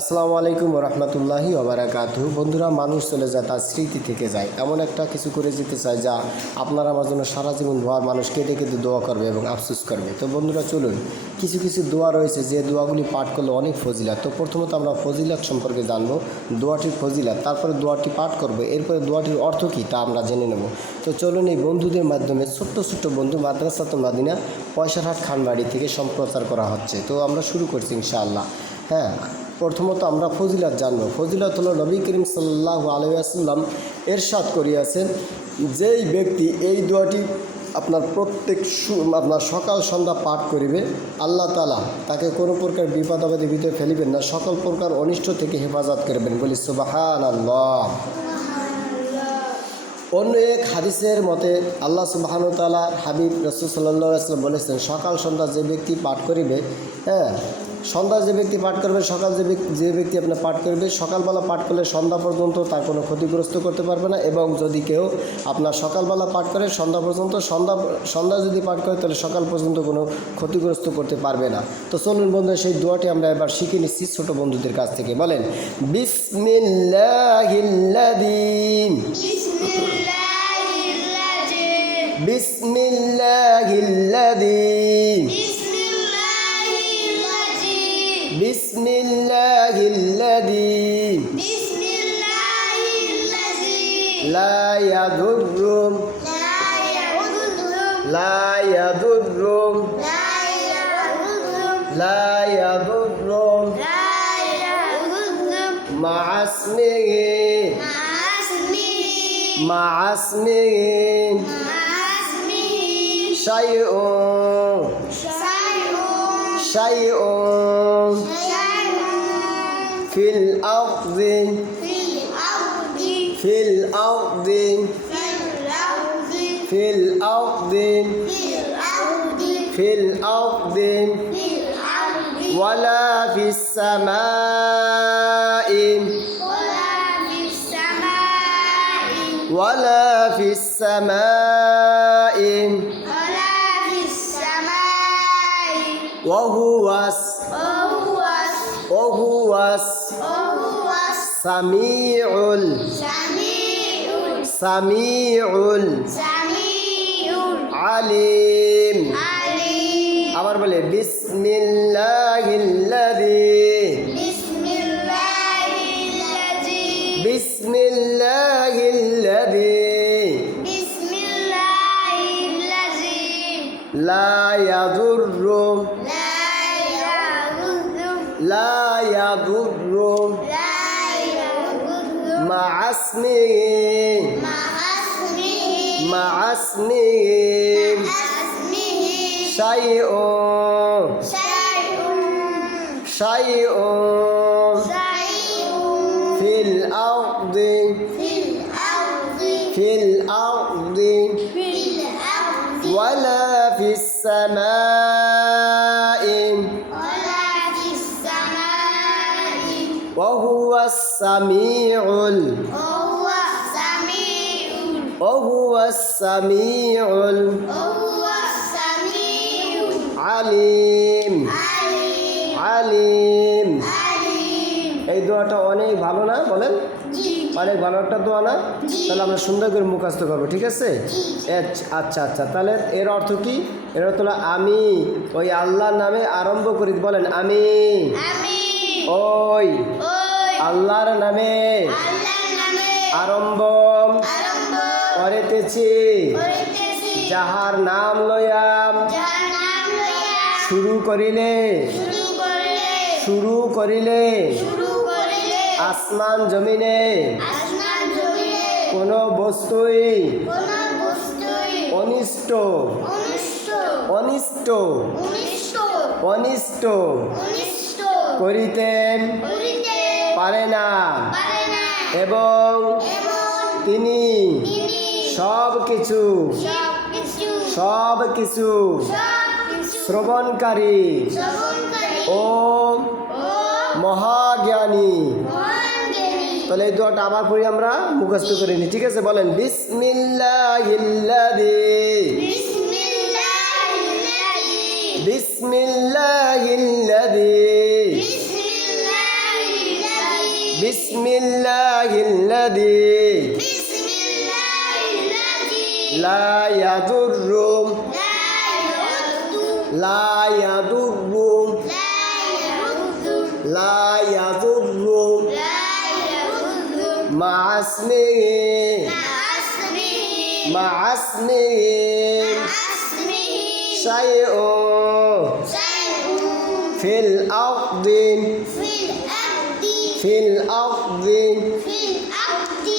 আসসালামু আলাইকুম রহমতুল্লাহি ওবারাকাতুহু। বন্ধুরা, মানুষ চলে যায় তার স্মৃতি থেকে যায়, এমন একটা কিছু করে যেতে চায় যা আপনার আমার জন্য সারা জীবন দোয়ার মানুষ কেটে কেটে দোয়া করবে এবং আফসোস করবে। তো বন্ধুরা, চলুন কিছু কিছু দোয়া রয়েছে যে দোয়াগুলি পাঠ করলে অনেক ফজিলাত। তো প্রথমত আমরা ফজিলাত সম্পর্কে জানবো, দোয়াটির ফজিলাত, তারপরে দোয়াটি পাঠ করবো, এরপরে দোয়াটির অর্থ কী তা আমরা জেনে নেব। তো চলুন এই বন্ধুদের মাধ্যমে ছোট্ট ছোট্ট বন্ধু মাদ্রাসাতুল মাদিনা পয়সারহাট খানবাড়ি থেকে সম্প্রচার করা হচ্ছে। তো আমরা শুরু করছি ইনশাআল্লাহ। হ্যাঁ, প্রথমত আমরা ফজিলত জানব। ফজিলত হলো নবী করিম সাল্লাল্লাহু আলাইহি ওয়াসাল্লাম এরশাদ করিয়াছেন, যেই ব্যক্তি এই দোয়াটি আপনার আপনার সকাল সন্ধ্যা পাঠ করিবে, আল্লাহ তাআলা তাকে কোনো প্রকার বিপদ আপদের ভিতরে ফেলিবেন না, সকল প্রকার অনিষ্ট থেকে হেফাজত করবেন। বলি সুবহানাল্লাহ। অন্য এক হাদিসের মতে আল্লাহ সুবহানাহু ওয়া তাআলা হাবিব রাসূল সাল্লাল্লাহু আলাইহি ওয়াসাল্লাম বলেছেন, সকাল সন্ধ্যা যে ব্যক্তি পাঠ করিবে, সন্ধ্যা যে ব্যক্তি পাঠ করবে, সকাল যে ব্যক্তি আপনার পাঠ করবে, সকালবেলা পাঠ করলে সন্ধ্যা পর্যন্ত তার কোনো ক্ষতিগ্রস্ত করতে পারবে না। এবং যদি কেউ আপনার সকালবেলা পাঠ করে সন্ধ্যা পর্যন্ত, সন্ধ্যা যদি পাঠ করে তাহলে সকাল পর্যন্ত কোনো ক্ষতিগ্রস্ত করতে পারবে না। তো চলুন বন্ধু, সেই দোয়াটি আমরা এবার শিখে নিচ্ছি ছোট বন্ধুদের কাছ থেকে। বলেন বিসমিল্লাহিল্লাযী বিসমিল্লাহিল্লাযী বিসমিল্লাহিল্লাযী লা ইয়াদুররু মা'আসমিহি শাইউন ফিল আরদি ওয়ালা ফিস সামাই ওয়াহুয়াস সামিউল আলিম। আবার বলে বিসমিল্লাহিল্লাযী লা ইয়াদুররু মা'আসমিহি শাইউন ফিল আরদি ওয়ালা ফিস সামাই ওয়াহুয়াস সামিউল আলিম। এই দোয়াটা অনেক ভালো না? বলেন, অনেক ভালো একটা দোয়া না? তাহলে আমরা সুন্দর করে মুখস্থ করবো, ঠিক আছে? আচ্ছা, তাহলে এর অর্থ কি? এর অর্থ হলো আমি ওই আল্লাহর নামে আরম্ভ করি। বলেন আমি ওই আল্লাহর নামে আরম্ভ করিতেছি, যাহার নাম লইয়াম শুরু করিলে আসমান জমিনে কোনো বস্তুই অনিষ্ট করিতে পারে না, এবং তিনি সব কিছু শ্রবণকারী ও মহাজ্ঞানী। তাহলে এই দোয়াটা আবার পড়ি, আমরা মুখস্থ করে নিই, ঠিক আছে? বলেন বিসমিল্লাহিল্লাযী বিসমিল্লাহিল্লাযী বিসমিল্লাহিল্লাযী লা ইয়াদুররু লা ইয়াদুররু লা ইয়াদুররু مع اسمه شيء في الأرض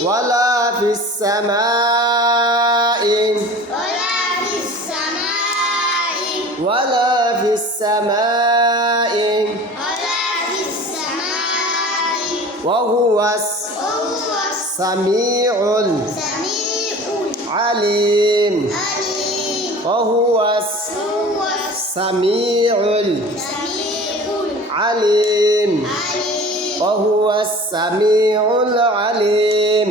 ولا في السماء وهو السميع العليم وهو السميع العليم وهو السميع العليم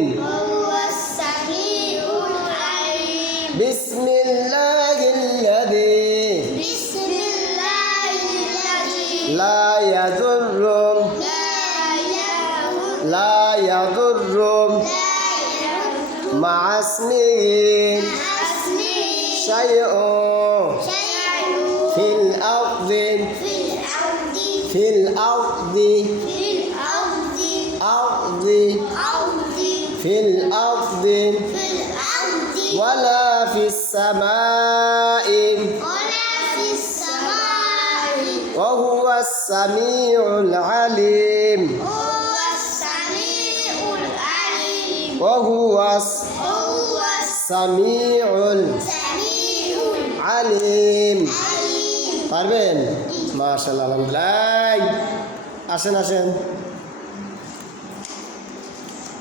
بسم الله الذي لا يضر مع اسمه شيء في الأرض ولا في السماء وهو السميع العليم وهو السميع العليم পারবেন মাশাআল্লাহ আলহামদুলিল্লাহ আসেন আসেন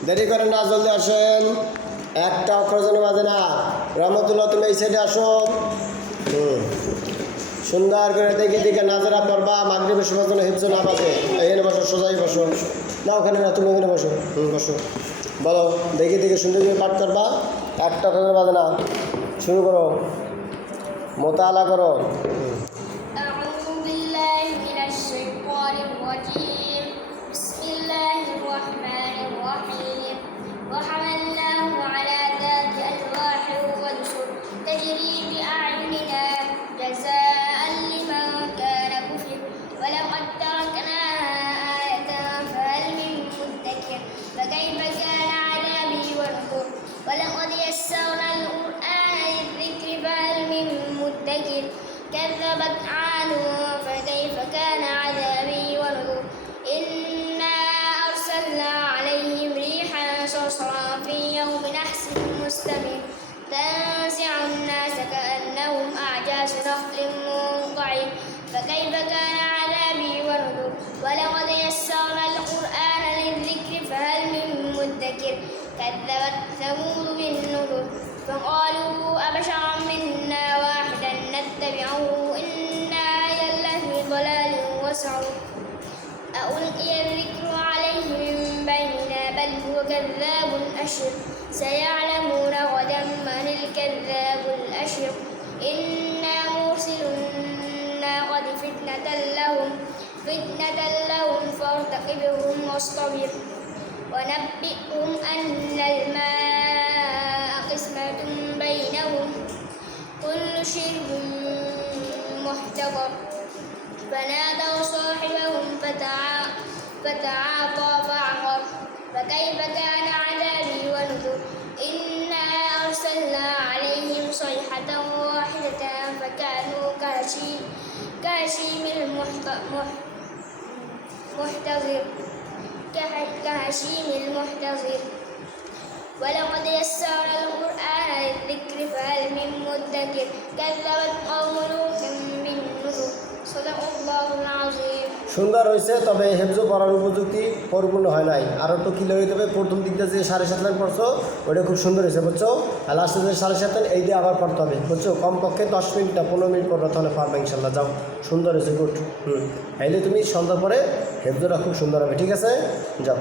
দেরি করেন না জলদি আসেন একটা অক্ষর যেন বাজে না রহমতুল্লাহ তুমি এই সাইডে আসো সুন্দর করে দেখে দেখে নাজারা পড়বা মাগরিবের সময় যেন হিফজ না বাজে এখানে বসো সোজাই বসো না ওখানে না তুমি ওখানে বসো বসো বলো দেখে দেখে সুন্দর করে পাঠ করবা একটা অক্ষর বাজে না শুরু করো মোতালা করো وحملناه على ذات ألواح ودسر تجري بأعيننا جزاء لمن كان كفر ولقد تركناها آية فهل من مدكر فكيف كان عذابي ونذر ولقد يسرنا القرآن للذكر فهل من مدكر كذبت عاد فكيف كان عذابي ونذر إنا أرسلنا عليهم ريحا صرصرا في يوم نحس مستمر تنزع الناس كأنهم أعجاز نخل منقعر فكيف كان عذابي ونذر ولقد يسرنا القرآن للذكر فهل من مدكر كذبت ثمود بالنذر فقالوا أبشرا منا واحدا نتبعه إنا إذا لفي ضلال وسعر ألقي الذكر عليه من بيننا بل هو كذاب أشر سيعلمون غدا من الكذاب الأشر إنا مرسل الناقة فتنة لهم فارتقبهم واصطبر ونبئهم أن الماء قسمة بينهم كل شرب محتضر فنادوا صاحبهم فتعاطى فعقر فكيف كان عذابي ونذر إنا أرسلنا عليهم صيحة واحدة فكانوا كهشيم المحتضر ولقد يسرنا القرآن للذكر فهل من مدكر كذبت قوم لوط بالنذر صدق الله العظيم সুন্দর হয়েছে তবে হেফজ পড়ার উপযুক্তি পরিপূর্ণ হয় নাই আর একটু কিলো হয়ে যাবে প্রথম দিকটা যে 7.5 লাইন পড়ছো ওটা খুব সুন্দর হয়েছে বুঝছো আর লাস্টে যে 7.5 লাইন এই দিয়ে আবার পড়তে হবে বুঝছো কমপক্ষে 10 মিনিট না 15 মিনিট পড়বে তাহলে পারবে ইনশাল্লাহ যাও সুন্দর হয়েছে গুড এইলে তুমি সন্ধ্যার পরে হেফজটা খুব সুন্দর হবে ঠিক আছে যাও